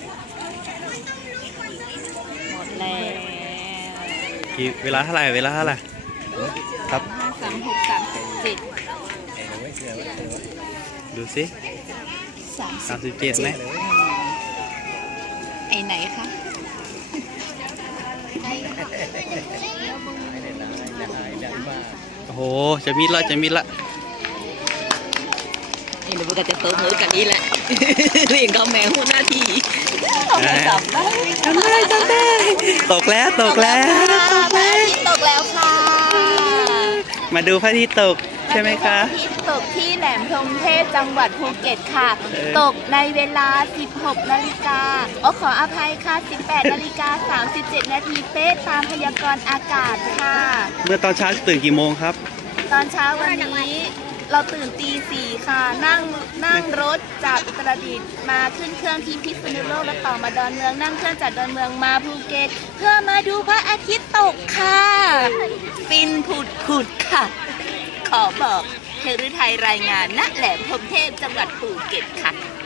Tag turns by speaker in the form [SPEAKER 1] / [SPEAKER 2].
[SPEAKER 1] หมดแล้ว
[SPEAKER 2] เวลาเท่าไหร่ครับ
[SPEAKER 1] 53637
[SPEAKER 2] ดูสิ37ไหม
[SPEAKER 1] ไอ้ไหนคะ
[SPEAKER 2] โอ้โหจะมิดละ
[SPEAKER 1] นี่หนูก็จะโตมือกันนี้แหละ เรียนก็แมวหัวหน้าที่เอาไปจับได้
[SPEAKER 2] ตกแล้ว
[SPEAKER 1] ตกแล้วค่ะ
[SPEAKER 2] มาดูพระอาทิตย์ตกใช่ไหมคะ
[SPEAKER 1] พระอาทิตย์ตกที่แหลมพรหมเทพจังหวัดภูเก็ตค่ะ ตกในเวลา 16 นาฬิกาขออภัยค่ะ 18 นาฬิกา 37 นาทีเป๊ะตามพยากรณ์อากาศค่ะ
[SPEAKER 2] เมื่อตอนเช้าตื่นกี่โมงครับ
[SPEAKER 1] ตอนเช้าวันนี้เราตื่นตี 4 ค่ะ นั่งรถจากอุตรดิตถ์มาขึ้นเครื่องที่พิษณุโลกแล้วต่อมาดอนเมืองนั่งเครื่องจากดอนเมืองมาภูเก็ตเพื่อมาดูพระอาทิตย์ตกค่ะฟินผุดค่ะ ขอบอกเฮรุไทยรายงานณแหลมพรหมเทพจังหวัดภูเก็ตค่ะ